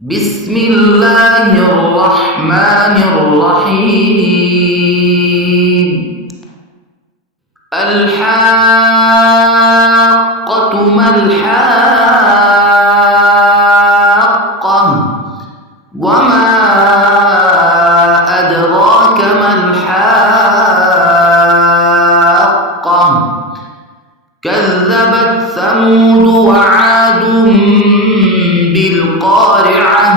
بسم الله الرحمن الرحيم. الحاقة ما الحاقة وما أدراك ما الحاقة كذبت ثمود وعاد بالقارعة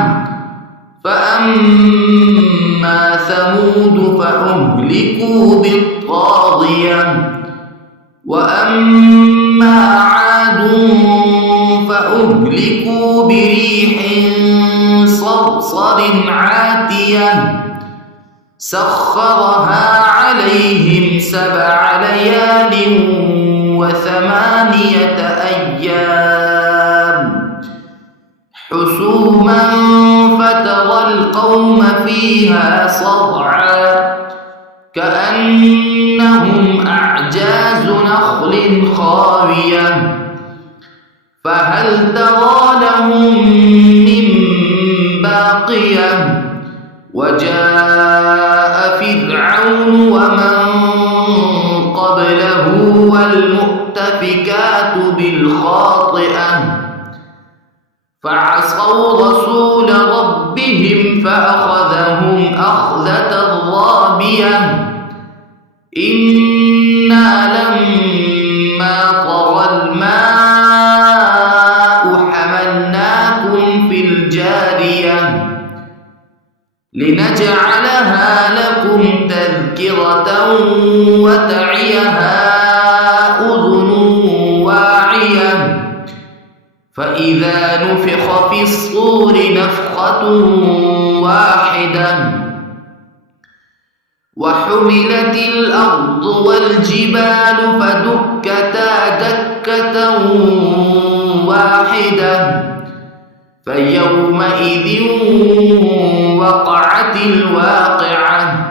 فأما ثمود فأهلكوا بالطاغية وأما عاد فأهلكوا بريح صرصر عاتية سخرها عليهم 7 ليال و8 أيام حسوما فترى القوم فيها صرعا كأنهم أعجاز نخل خاوية فهل ترى لهم من باقية وجاء فرعون ومن قبله والمؤتفكات بالخاطئة فعصوا رسول ربهم فأخذهم أخذة رابية إنا لما طغى الماء حملناكم في الجارية لنجعلها لكم تذكرة وتعيها أذن واعية فإذا نفخ في الصور نفخة واحدة وحملت الأرض والجبال فدكتا دكة واحدة فيومئذ وقعت الواقعة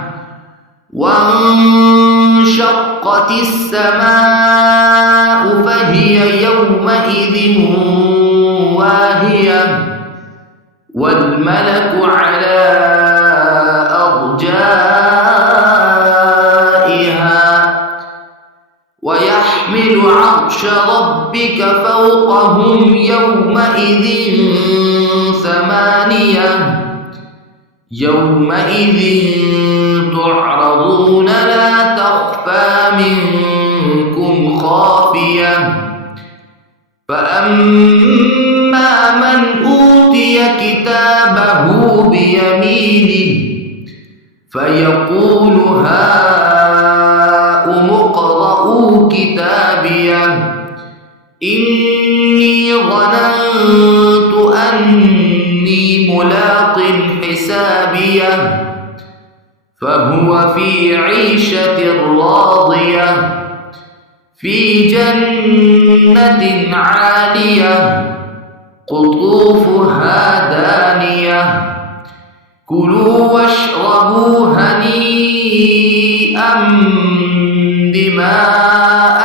وانشقت السماء فهي يومئذ واهية والملك على أرجائها ويحمل عرش ربك فوقهم يومئذ 8 يومئذ تعرضون لا تخفى منكم خافية فأما من أوتي كتابه بيمينه فيقول هاؤم اقرءوا كتابيه إني ظننت أني ملاق حسابيه فهو في عيشة راضية في جنة عالية قطوفها دانية كلوا واشربوا هنيئا بما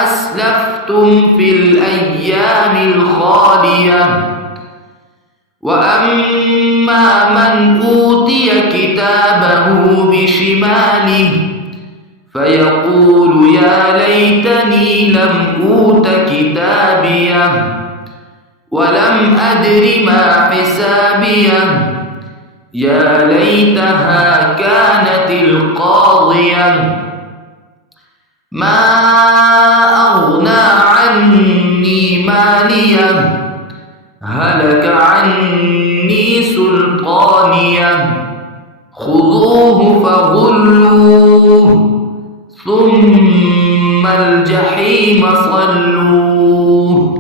أسلفتم في الأيام الخالية وأما من أوتي كتابه بشماله فيقول يا ليتني لم أوت كتابيه ولم أدر ما حسابيه يا ليتها كانت القاضية ما أغنى عني ماليه هلك عني سلطانيه خذوه فغلوه ثم الجحيم صلوه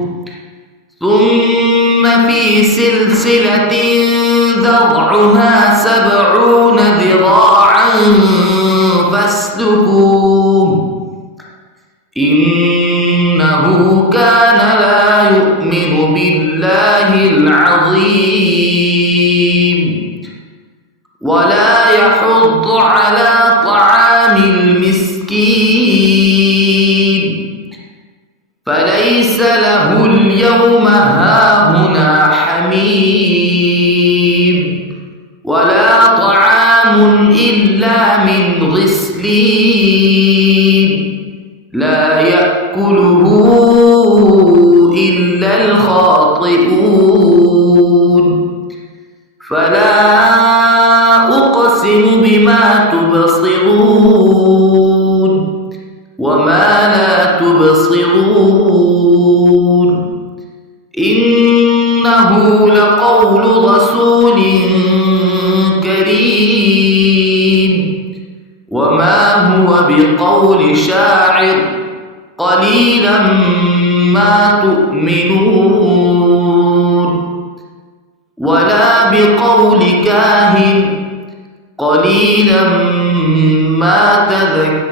ثم في سلسلة ذرعها 70 ذراعا فاسلكوه إنه كان لا يؤمن بالله العظيم ولا يحض على طعام المسكين فليس له اليوم هاهنا حميم فلا أقسم بما تبصرون وما لا تبصرون إنه لقول رسول كريم وما هو بقول شاعر قليلا ما تؤمنون ولا بقول كاهن قليلا ما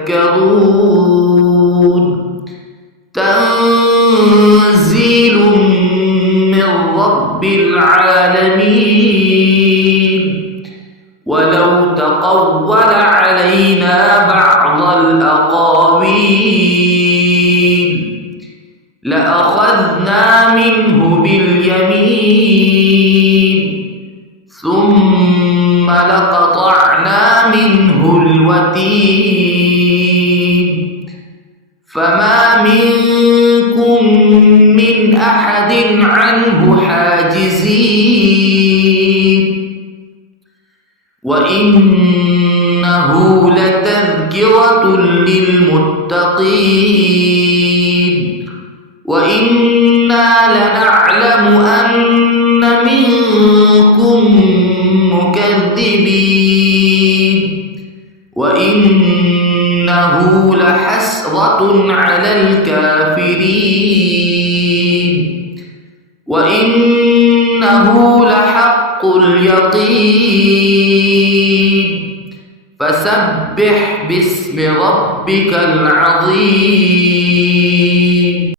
تذكرون تنزيل من رب العالمين ولو تقول علينا بعض الأقاويل لأخذنا منه باليمين ثم لقطعنا منه الوتين فما منكم من أحد عنه حاجزين وإنه لتذكرة للمتقين وإنا لنعلم أن منكم مكذبين وإنه لحسرة على الكافرين وإنه لحق اليقين فسبح باسم ربك العظيم